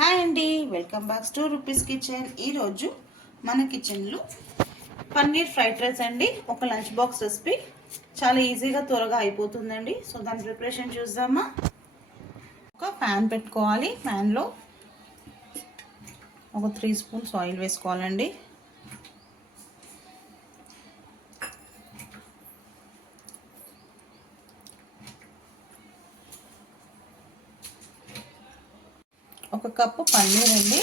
Hi అండి, welcome back to rupees kitchen. ఈరోజు మన కిచెన్లో పన్నీర్ ఫ్రైడ్ రైస్ అండి. ఒక లంచ్ బాక్స్ రెసిపీ, చాలా ఈజీగా త్వరగా అయిపోతుందండి. సో దాని ప్రిపరేషన్ చూద్దామా. ఒక ప్యాన్ పెట్టుకోవాలి. ప్యాన్లో ఒక 3 స్పూన్స్ ఆయిల్ వేసుకోవాలండి. ఒక కప్పు పన్నీర్ అండి.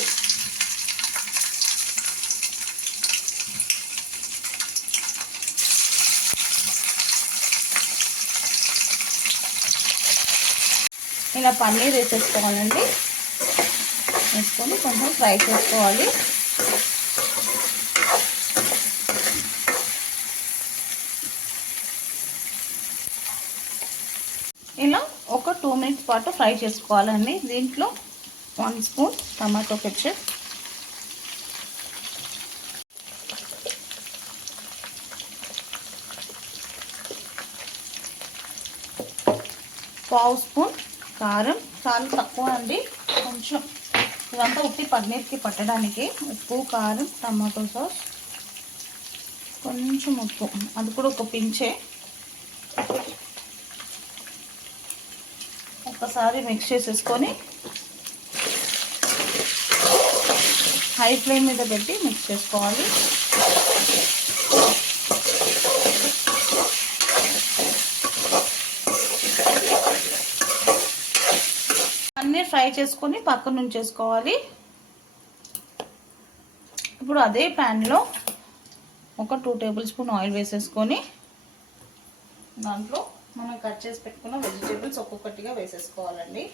ఇలా పన్నీర్ వేసేసుకోవాలండి. వేసుకొని కొంచెం ఫ్రై చేసుకోవాలి. ఇలా ఒక 2 మినిట్స్ పాటు ఫ్రై చేసుకోవాలండి. దీంట్లో 1 స్పూన్ టమాటో కెచప్, పావు స్పూన్ కారం, చాలా తక్కువ అండి, కొంచెం ఇదంతా ఉట్టి పన్నీర్కి పట్టడానికి. ఉప్పు, కారం, టమాటో సాస్, కొంచెం ఉప్పు, అది కూడా ఒక పించే. ఒకసారి మిక్స్ చేసేసుకొని హై ఫ్లేమ్ మీద పెట్టి మిక్స్ చేసుకోవాలి. పన్నీర్ ఫ్రై చేసుకొని పక్కన ఉంచేసుకోవాలి. ఇప్పుడు అదే ప్యాన్లో ఒక 2 టేబుల్ స్పూన్ ఆయిల్ వేసేసుకొని దాంట్లో మనం కట్ చేసి పెట్టుకున్న వెజిటేబుల్స్ ఒక్కొక్కటిగా వేసేసుకోవాలండి.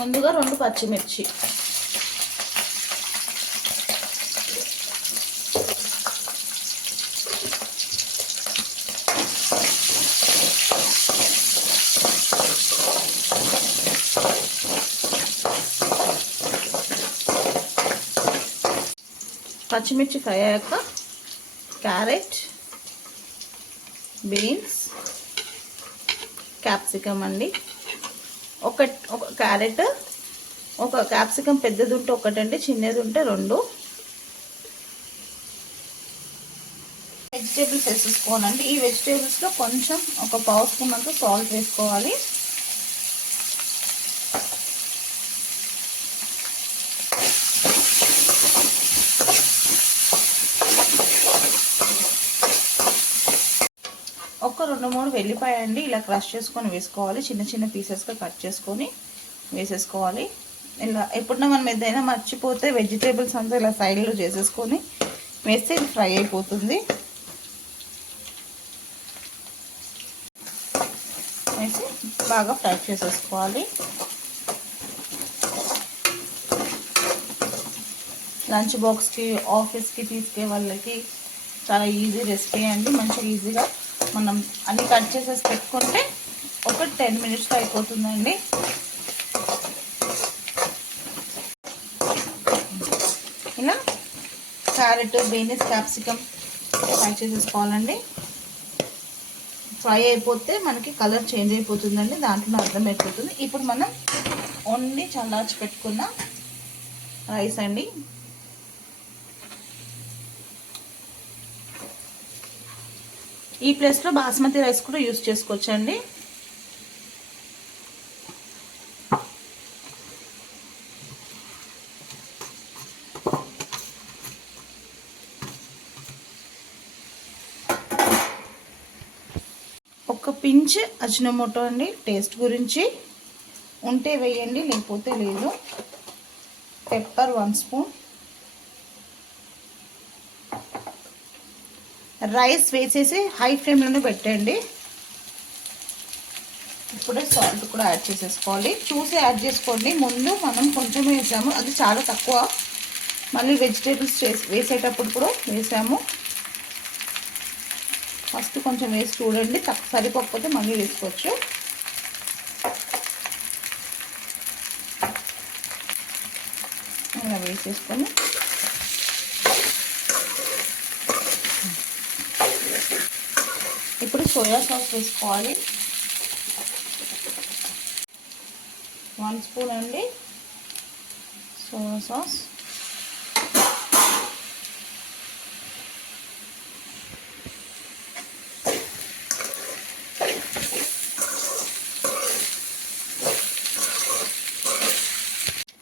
ముందుగా 2 పచ్చిమిర్చి, పచ్చిమిర్చి ఫ్రై అయ్యాక క్యారెట్, బీన్స్, క్యాప్సికమ్ అండి. ఒక క్యారెట్, ఒక క్యాప్సికమ్ పెద్దది ఉంటే ఒకటండి, చిన్నది ఉంటే 2. వెజిటేబుల్స్ వేసేసుకోవాలండి. ఈ వెజిటేబుల్స్లో కొంచెం ఒక పావు స్పూన్ అంతా సాల్ట్ వేసుకోవాలి. ఒక 2-3 వెల్లిపాయ అండి, ఇలా క్రష్ చేసుకొని వేసుకోవాలి. చిన్న చిన్న పీసెస్గా కట్ చేసుకొని వేసేసుకోవాలి. ఇలా ఎప్పుడన్నా మనం ఏదైనా మర్చిపోతే వెజిటేబుల్స్ అంతా ఇలా సైడ్లో చేసేసుకొని వేస్తే ఇది ఫ్రై అయిపోతుంది. వేసి బాగా ఫ్రై చేసేసుకోవాలి. లంచ్ బాక్స్కి, ఆఫీస్కి తీసుకే వాళ్ళకి చాలా ఈజీ రెసిపీ అండి. మంచిగా ఈజీగా మనం అన్ని కట్ చేసేసి పెట్టుకుంటే ఒక 10 మినిట్స్లో అయిపోతుందండి. ఇలా క్యారెట్, బీన్స్, క్యాప్సికమ్ ఫ్రై చేసేసుకోవాలండి. ఫ్రై అయిపోతే మనకి కలర్ చేంజ్ అయిపోతుందండి, దాంట్లో అర్థమైపోతుంది. ఇప్పుడు మనం ఓన్లీ చల్లార్చి పెట్టుకున్న రైస్ అండి, ఈ ప్లేస్లో బాస్మతి రైస్ కూడా యూజ్ చేసుకోవచ్చండి. ఒక పించ్ అజినోమోటో అండి, టేస్ట్ గురించి ఉంటే వేయండి, లేకపోతే లేదు. Pepper 1 spoon. రైస్ వేసేసి హై ఫ్లేమ్లోనే పెట్టండి. ఇప్పుడే సాల్ట్ కూడా యాడ్ చేసేసుకోవాలి. చూసి యాడ్ చేసుకోండి. ముందు మనం కొంచెం వేసాము, అది చాలా తక్కువ. మళ్ళీ వెజిటేబుల్స్ వేసేటప్పుడు కూడా వేసాము. ఫస్ట్ కొంచెం వేసి చూడండి, సరిపోకపోతే మళ్ళీ వేసుకోవచ్చు. ఇలా వేసేసుకొని ఇప్పుడు సోయా సాస్ వేసుకోవాలి. 1 స్పూన్ అండి సోయా సాస్,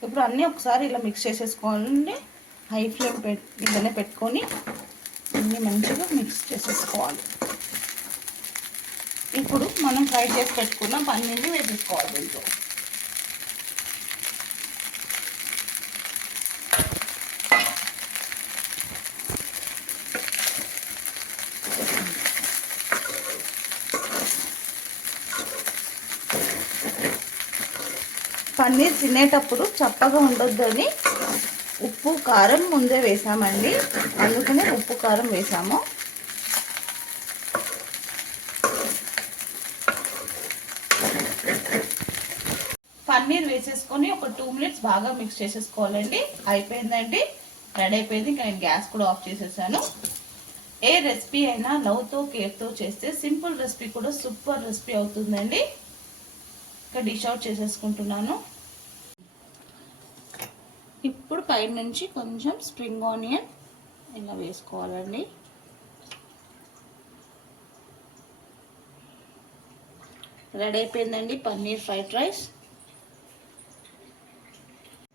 ఇప్పుడు అన్నీ ఒకసారి ఇలా మిక్స్ చేసేసుకోవాలండి. హై ఫ్లేమ్ మీదనే పెట్టుకొని అన్నీ మంచిగా మిక్స్ చేసేసుకోవాలి. ఇప్పుడు మనం ఫ్రై చేసి పెట్టుకున్న పన్నీర్ని వేసేసుకోవాలి దీంట్లో. పన్నీర్ తినేటప్పుడు చప్పగా ఉండొద్దని ఉప్పు కారం ముందే వేసామండి, అందుకనే ఉప్పు కారం వేసాము. పన్నీర్ వేసేసుకొని ఒక 2 మినిట్స్ బాగా మిక్స్ చేసేసుకోవాలండి. అయిపోయిందండి, రెడీ అయిపోయింది. ఇంకా నేను గ్యాస్ కూడా ఆఫ్ చేసేసాను. ఏ రెసిపీ అయినా లవ్తో కేర్తో చేస్తే సింపుల్ రెసిపీ కూడా సూపర్ రెసిపీ అవుతుందండి. ఇంకా డిష్ అవుట్ చేసేసుకుంటున్నాను. ఇప్పుడు పైన నుంచి కొంచెం స్ప్రింగ్ ఆనియన్ ఇలా వేసుకోవాలండి. రెడీ అయిపోయిందండి పన్నీర్ ఫ్రైడ్ రైస్.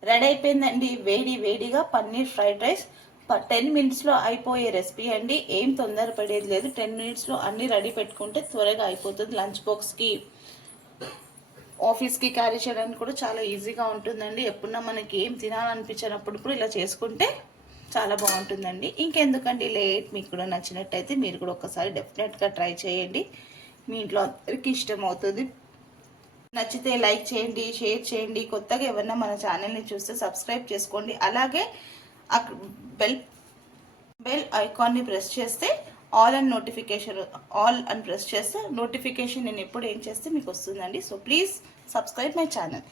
రెడీ అయిపోయిందండి వేడి వేడిగా పన్నీర్ ఫ్రైడ్ రైస్. 10 మినిట్స్లో అయిపోయే రెసిపీ అండి. ఏం తొందరపడేది లేదు. 10 మినిట్స్లో అన్నీ రెడీ పెట్టుకుంటే త్వరగా అయిపోతుంది. లంచ్ బాక్స్కి, ఆఫీస్కి క్యారీ చేయడానికి కూడా చాలా ఈజీగా ఉంటుందండి. ఎప్పుడన్నా మనకి ఏం తినాలనిపించినప్పుడు కూడా ఇలా చేసుకుంటే చాలా బాగుంటుందండి. ఇంకెందుకండి లేట్, మీకు కూడా నచ్చినట్టయితే మీరు కూడా ఒకసారి డెఫినెట్గా ట్రై చేయండి. మీ ఇంట్లో అందరికీ ఇష్టం అవుతుంది. నచ్చితే లైక్ చేయండి, షేర్ చేయండి. కొత్తగా ఎవరన్నా మన ఛానల్ని చూస్తే సబ్స్క్రైబ్ చేసుకోండి. అలాగే బెల్ ఐకాన్ని ప్రెస్ చేస్తే ఆల్ అని ప్రెస్ చేస్తే నోటిఫికేషన్ నేను ఎప్పుడు ఏం చేస్తే మీకు వస్తుందండి. So please subscribe my channel.